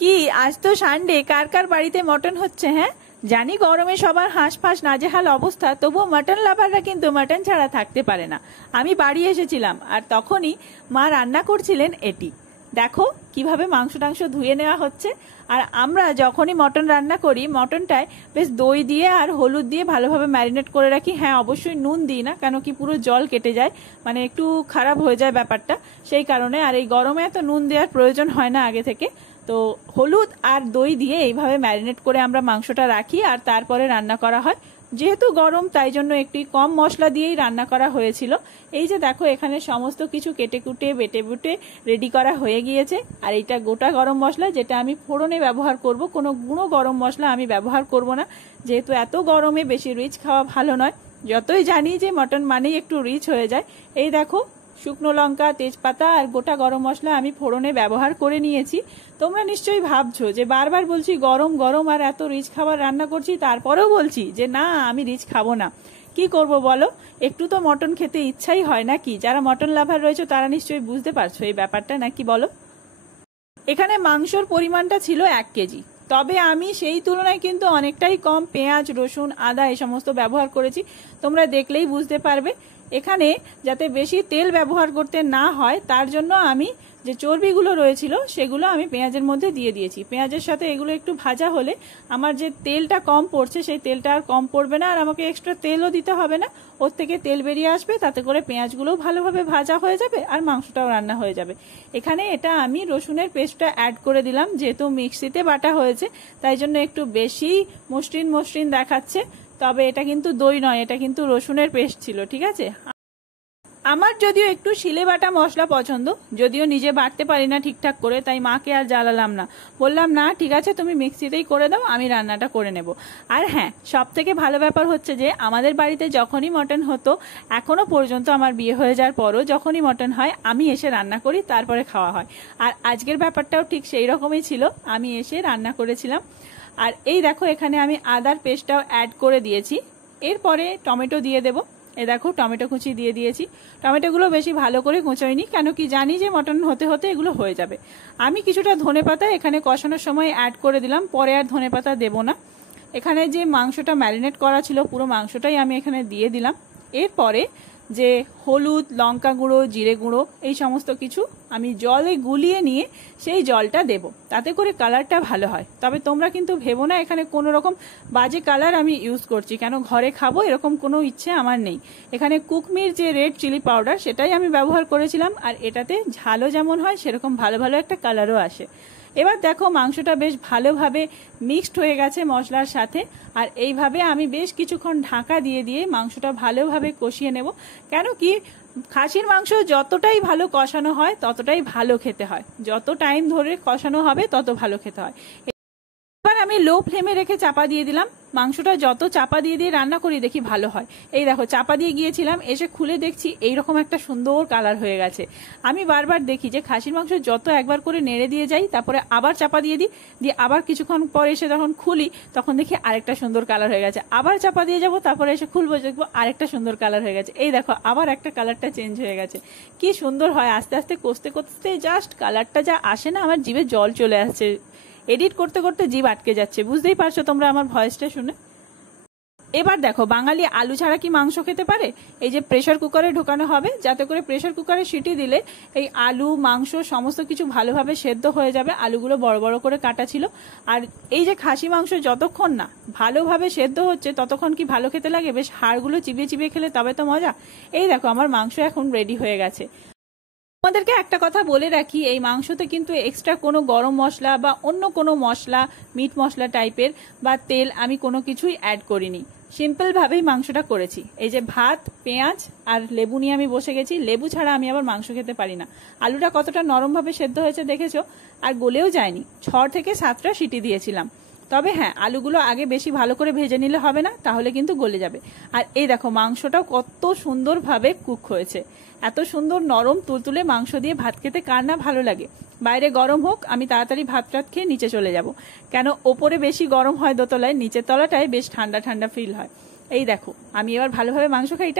কি আজ তো সানডে, কার কার বাড়িতে মটন হচ্ছে? হ্যাঁ, জানি গরমে সবার হাঁসফাঁস নাজেহাল অবস্থা, তবুও মটন লাভাররা কিন্তু মটন ছাড়া থাকতে পারে না। আমি বাড়ি এসেছিলাম আর তখনই মা রান্না করছিলেন এটি। দেখো কিভাবে মাংস টাংস ধুয়ে নেওয়া হচ্ছে। আর আমরা যখনই মটন রান্না করি, মটনটায় বেশ দই দিয়ে আর হলুদ দিয়ে ভালোভাবে ম্যারিনেট করে রাখি। হ্যাঁ, অবশ্যই নুন দিই না, কেন কি পুরো জল কেটে যায়, মানে একটু খারাপ হয়ে যায় ব্যাপারটা, সেই কারণে। আর এই গরমে এত নুন দেওয়ার প্রয়োজন হয় না আগে থেকে। তো হলুদ আর দই দিয়ে এইভাবে ম্যারিনেট করে আমরা মাংসটা রাখি আর তারপরে রান্না করা হয়। যেহেতু গরম তাই জন্য একটু কম মশলা দিয়েই রান্না করা হয়েছিল। এই যে দেখো, এখানে সমস্ত কিছু কেটে কুটে বেটে বুটে রেডি করা হয়ে গিয়েছে। আর এটা গোটা গরম মশলা, যেটা আমি ফোড়নে ব্যবহার করব, কোনো গুঁড়ো গরম মশলা আমি ব্যবহার করব না, যেহেতু এত গরমে বেশি রিচ খাওয়া ভালো নয়। যতই জানি যে মটন মানেই একটু রিচ হয়ে যায়। এই দেখো, শুকনো লঙ্কা, তেজপাতা আর গোটা গরম মশলা আমি ফোড়নে ব্যবহার করে নিয়েছি। তোমরা নিশ্চয়ই ভাবছো যে বারবার বলছি গরম গরম আর এত রিচ খাবার রান্না করছি, তারপরেও বলছি যে না, আমি রিচ খাবো না। কি করব বলো, একটু তো মটন খেতে ইচ্ছাই হয় নাকি? যারা মটন লাভার রয়েছে তারা নিশ্চয়ই বুঝতে পারছো এই ব্যাপারটা, নাকি বলো? এখানে মাংসর পরিমাণটা ছিল 1 কেজি, তবে আমি সেই তুলনায় কিন্তু অনেকটাই কম পেঁয়াজ, রসুন, আদা এই সমস্ত ব্যবহার করেছি। তোমরা দেখলেই বুঝতে পারবে। এখানে যাতে বেশি তেল ব্যবহার করতে না হয় তার জন্য আমি যে চর্বিগুলো রয়েছিল সেগুলো আমি পেঁয়াজের মধ্যে দিয়ে দিয়েছি। পেঁয়াজের সাথে এগুলো একটু ভাজা হলে আমার যে তেলটা কম পড়ছে সেই তেলটা আর কম পড়বে না, আর আমাকে এক্সট্রা তেলও দিতে হবে না। ওর থেকে তেল বেরিয়ে আসবে, তাতে করে পেঁয়াজগুলোও ভালোভাবে ভাজা হয়ে যাবে আর মাংসটাও রান্না হয়ে যাবে। এখানে এটা আমি রসুনের পেস্টটা অ্যাড করে দিলাম, যেহেতু মিক্সিতে বাটা হয়েছে তাই জন্য একটু বেশি মসৃণ মসৃণ দেখাচ্ছে। তবে এটা কিন্তু দই নয়, এটা কিন্তু রসুনের পেস্ট ছিল, ঠিক আছে? আমার যদিও একটু শিলে বাটা মশলা পছন্দ, যদিও নিজে বাটতে পারি না ঠিকঠাক করে, তাই মাকে আর জ্বালালাম না। বললাম না, ঠিক আছে তুমি মিক্সিতেই করে দাও, আমি রান্নাটা করে নেব। আর হ্যাঁ, সব থেকে ভালো ব্যাপার হচ্ছে যে আমাদের বাড়িতে যখনই মটন হতো, এখনো পর্যন্ত আমার বিয়ে হয়ে যাওয়ার পরও যখনই মটন হয় আমি এসে রান্না করি, তারপরে খাওয়া হয়। আর আজকের ব্যাপারটাও ঠিক সেই রকমই ছিল, আমি এসে রান্না করেছিলাম। আর এই দেখো, এখানে আমি আদার পেস্টটাও অ্যাড করে দিয়েছি। এরপরে টমেটো দিয়ে দেবো। এ দেখো, টমেটো কুচি দিয়ে দিয়েছি। টমেটোগুলো বেশি ভালো করে কুচোইনি, কেন কি জানি যে মটন হতে হতে এগুলো হয়ে যাবে। আমি কিছুটা ধনেপাতা এখানে কষানোর সময় অ্যাড করে দিলাম, পরে আর ধনেপাতা দেবো না। এখানে যে মাংসটা ম্যারিনেট করা ছিল পুরো মাংসটাই আমি এখানে দিয়ে দিলাম। এরপরে যে হলুদ, লঙ্কা গুঁড়ো, জিরে গুঁড়ো এই সমস্ত কিছু আমি জলে গুলিয়ে নিয়ে সেই জলটা দেব, তাতে করে কালারটা ভালো হয়। তবে তোমরা কিন্তু ভেবো না এখানে কোনো রকম বাজে কালার আমি ইউজ করছি, কেন ঘরে খাবো এরকম কোনো ইচ্ছে আমার নেই। এখানে কুকমির যে রেড চিলি পাউডার সেটাই আমি ব্যবহার করেছিলাম, আর এটাতে ঝালও যেমন হয় সেরকম ভালো ভালো একটা কালারও আসে। এবার দেখো, মাংসটা বেশ ভালোভাবে মিক্সড হয়ে গেছে মশলার সাথে। আর এইভাবে আমি বেশ কিছুক্ষণ ঢাকা দিয়ে দিয়ে মাংসটা ভালোভাবে কষিয়ে নেব, কেন কি খাসির মাংস যতটাই ভালো কষানো হয় ততটাই ভালো খেতে হয়, যত টাইম ধরে কষানো হবে তত ভালো খেতে হয়। এবার আমি লো ফ্লেমে রেখে চাপা দিয়ে দিলাম। মাংসটা যত চাপা দিয়ে দিয়ে রান্না করি দেখি ভালো হয়। এই দেখো, চাপা দিয়ে গিয়েছিলাম, এসে খুলে দেখছি এইরকম একটা সুন্দর কালার হয়ে গেছে। আমি বারবার দেখি যে খাসির মাংস যত একবার করে নেড়ে দিয়ে যাই, তারপরে আবার চাপা দিয়ে দিই, দিয়ে আবার কিছুক্ষণ পরে এসে যখন খুলি তখন দেখি আরেকটা সুন্দর কালার হয়ে গেছে। আবার চাপা দিয়ে যাবো, তারপরে এসে খুলবো, দেখবো আরেকটা সুন্দর কালার হয়ে গেছে। এই দেখো, আবার একটা কালারটা চেঞ্জ হয়ে গেছে। কি সুন্দর হয়, আস্তে আস্তে কষতে কষতে জাস্ট কালারটা যা আসে না, আমার জিভে জল চলে আসছে। এডিট করতে করতে জিভ আটকে যাচ্ছে, বুঝতেই পারছো তোমরা আমার ভয়েসটা শুনে। এবার দেখো, বাঙালি আলু ছাড়া কি মাংস খেতে পারে? এই যে প্রেসার কুকারে ঢোকানো হবে, যাতে করে প্রেসার কুকারে সিটি দিলে এই আলু, মাংস সমস্ত কিছু ভালোভাবে সেদ্ধ হয়ে যাবে। আলুগুলো বড় বড় করে কাটা ছিল। আর এই যে খাসি মাংস যতক্ষণ না ভালোভাবে সেদ্ধ হচ্ছে ততক্ষণ কি ভালো খেতে লাগে? বেশ হাড়গুলো চিবিয়ে চিবিয়ে খেলে তবে তো মজা। এই দেখো, আমার মাংস এখন রেডি হয়ে গেছে। তোমাদেরকে একটা কথা বলে রাখি, এই মাংসতে কিন্তু এক্সট্রা কোনো গরম মশলা বা অন্য কোনো মশলা, মিট মশলা টাইপের বা তেল আমি কোনো কিছুই অ্যাড করিনি। সিম্পল ভাবেই মাংসটা করেছি। এই যে ভাত, পেঁয়াজ আর লেবু নিয়ে আমি বসে গেছি। লেবু ছাড়া আমি আবার মাংস খেতে পারি না। আলুটা কতটা নরমভাবে সেদ্ধ হয়েছে দেখেছো, আর গলেও যায়নি। 6 থেকে 7টা সিটি দিয়েছিলাম। তবে হ্যাঁ, আলুগুলো আগে বেশি ভালো করে ভেজে নিলে হবে না, তাহলে কিন্তু গলে যাবে। আর এই দেখো, মাংসটাও কত সুন্দরভাবে কুক হয়েছে। এত সুন্দর নরম তুলতুলে মাংস দিয়ে ভাত খেতে কার না ভালো লাগে? বাইরে গরম হোক, আমি তাড়াতাড়ি ভাত টাত খেয়ে নিচে চলে যাব, কেন ওপরে বেশি গরম হয় দোতলায়, নিচের তলাটায় বেশ ঠান্ডা ঠান্ডা ফিল হয়। এই দেখো, আমি এবার ভালোভাবে মাংস খাই।